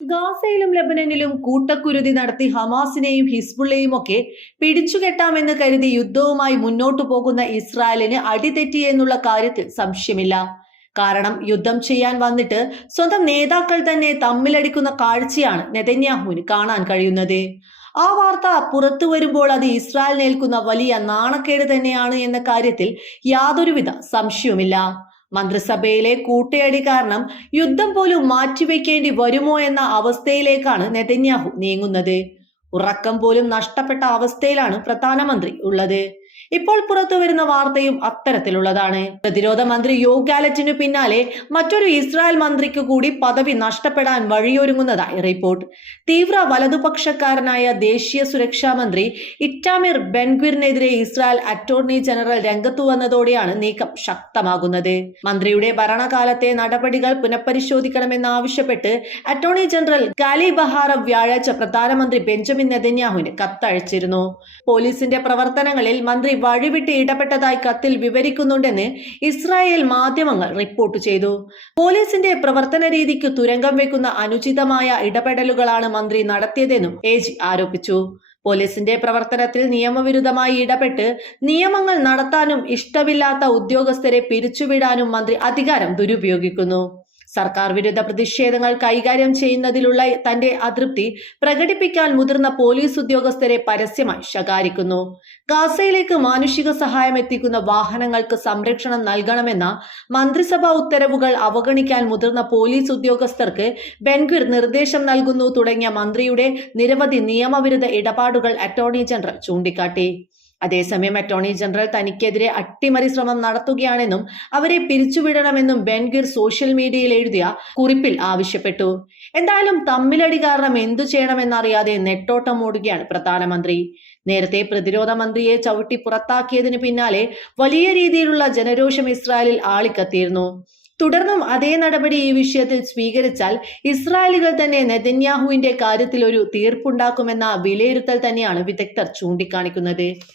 ഗാസയിലും ലബനനിലും കൂട്ടക്കുരുതി നടത്തി ഹമാസിനെയും ഹിസ്ബുള്ളയും ഒക്കെ പിടിച്ചുകെട്ടാമെന്ന് കരുതി യുദ്ധവുമായി മുന്നോട്ടു പോകുന്ന ഇസ്രായേലിന് അടിതെറ്റി എന്നുള്ള കാര്യത്തിൽ സംശയമില്ല. കാരണം യുദ്ധം ചെയ്യാൻ വന്നിട്ട് സ്വന്തം നേതാക്കൾ തന്നെ തമ്മിലടിക്കുന്ന കാഴ്ചയാണ് നെതന്യാഹുവിന് കാണാൻ കഴിയുന്നത്. ആ വാർത്ത പുറത്തു വരുമ്പോൾ അത് ഇസ്രായേൽ നേൽക്കുന്ന വലിയ നാണക്കേട് തന്നെയാണ് എന്ന കാര്യത്തിൽ യാതൊരുവിധ സംശയവുമില്ല. മന്ത്രിസഭയിലെ കൂട്ടയടി കാരണം യുദ്ധം പോലും മാറ്റിവെക്കേണ്ടി വരുമോ എന്ന അവസ്ഥയിലേക്കാണ് നെതന്യാഹു നീങ്ങുന്നത്. ഉറക്കം പോലും നഷ്ടപ്പെട്ട അവസ്ഥയിലാണ് പ്രധാനമന്ത്രി ഉള്ളത്. ഇപ്പോൾ പുറത്തു വരുന്ന വാർത്തയും അത്തരത്തിലുള്ളതാണ്. പ്രതിരോധ മന്ത്രി യോഗ് ഗാലറ്റിനു പിന്നാലെ മറ്റൊരു ഇസ്രായേൽ മന്ത്രിക്ക് കൂടി പദവി നഷ്ടപ്പെടാൻ വഴിയൊരുങ്ങുന്നതായി റിപ്പോർട്ട്. തീവ്ര വലതുപക്ഷക്കാരനായ ദേശീയ സുരക്ഷാ മന്ത്രി ഇറ്റാമിർ ബെൻഗ്വിറിനെതിരെ ഇസ്രായേൽ അറ്റോർണി ജനറൽ രംഗത്തു വന്നതോടെയാണ് നീക്കം ശക്തമാകുന്നത്. മന്ത്രിയുടെ ഭരണകാലത്തെ നടപടികൾ പുനഃപരിശോധിക്കണമെന്നാവശ്യപ്പെട്ട് അറ്റോർണി ജനറൽ ഗാലി ബഹാറ വ്യാഴാഴ്ച പ്രധാനമന്ത്രി ബെഞ്ചമിൻ നെതന്യാഹുവിന് കത്തയച്ചിരുന്നു. പോലീസിന്റെ പ്രവർത്തനങ്ങളിൽ മന്ത്രി വഴിവിട്ട് ഇടപെട്ടതായി കത്തിൽ വിവരിക്കുന്നുണ്ടെന്ന് ഇസ്രായേൽ മാധ്യമങ്ങൾ റിപ്പോർട്ട് ചെയ്തു. പോലീസിന്റെ പ്രവർത്തന രീതിക്ക് തുരങ്കം വെക്കുന്ന അനുചിതമായ ഇടപെടലുകളാണ് മന്ത്രി നടത്തിയതെന്നും ഏജി ആരോപിച്ചു. പോലീസിന്റെ പ്രവർത്തനത്തിൽ നിയമവിരുദ്ധമായി ഇടപെട്ട് നിയമങ്ങൾ നടത്താനും ഇഷ്ടമില്ലാത്ത ഉദ്യോഗസ്ഥരെ പിരിച്ചുവിടാനും മന്ത്രി അധികാരം ദുരുപയോഗിക്കുന്നു. സർക്കാർ വിരുദ്ധ പ്രതിഷേധങ്ങൾ കൈകാര്യം ചെയ്യുന്നതിലുള്ള തന്റെ അതൃപ്തി പ്രകടിപ്പിക്കാൻ മുതിർന്ന പോലീസ് ഉദ്യോഗസ്ഥരെ പരസ്യമായി ശകാരിക്കുന്നു. ഗാസയിലേക്ക് മാനുഷിക സഹായം എത്തിക്കുന്ന വാഹനങ്ങൾക്ക് സംരക്ഷണം നൽകണമെന്ന മന്ത്രിസഭാ ഉത്തരവുകൾ അവഗണിക്കാൻ മുതിർന്ന പോലീസ് ഉദ്യോഗസ്ഥർക്ക് ബെൻഗ്വിർ നിർദ്ദേശം നൽകുന്നു തുടങ്ങിയ മന്ത്രിയുടെ നിരവധി നിയമവിരുദ്ധ ഇടപാടുകൾ അറ്റോർണി ജനറൽ ചൂണ്ടിക്കാട്ടി. അതേസമയം അറ്റോർണി ജനറൽ തനിക്കെതിരെ അട്ടിമറി ശ്രമം നടത്തുകയാണെന്നും അവരെ പിരിച്ചുവിടണമെന്നും ബെൻഗീർ സോഷ്യൽ മീഡിയയിൽ എഴുതിയ കുറിപ്പിൽ ആവശ്യപ്പെട്ടു. എന്തായാലും തമ്മിലടി കാരണം എന്തു ചെയ്യണമെന്നറിയാതെ നെട്ടോട്ടം ഓടുകയാണ് പ്രധാനമന്ത്രി. നേരത്തെ പ്രതിരോധ മന്ത്രിയെ ചവിട്ടി പുറത്താക്കിയതിന് പിന്നാലെ വലിയ രീതിയിലുള്ള ജനരോഷം ഇസ്രായേലിൽ ആളിക്കത്തിയിരുന്നു. തുടർന്നും അതേ നടപടി ഈ വിഷയത്തിൽ സ്വീകരിച്ചാൽ ഇസ്രായേലുകൾ തന്നെ നെതന്യാഹുവിന്റെ കാര്യത്തിൽ ഒരു തീർപ്പുണ്ടാക്കുമെന്ന വിലയിരുത്തൽ തന്നെയാണ് വിദഗ്ധർ ചൂണ്ടിക്കാണിക്കുന്നത്.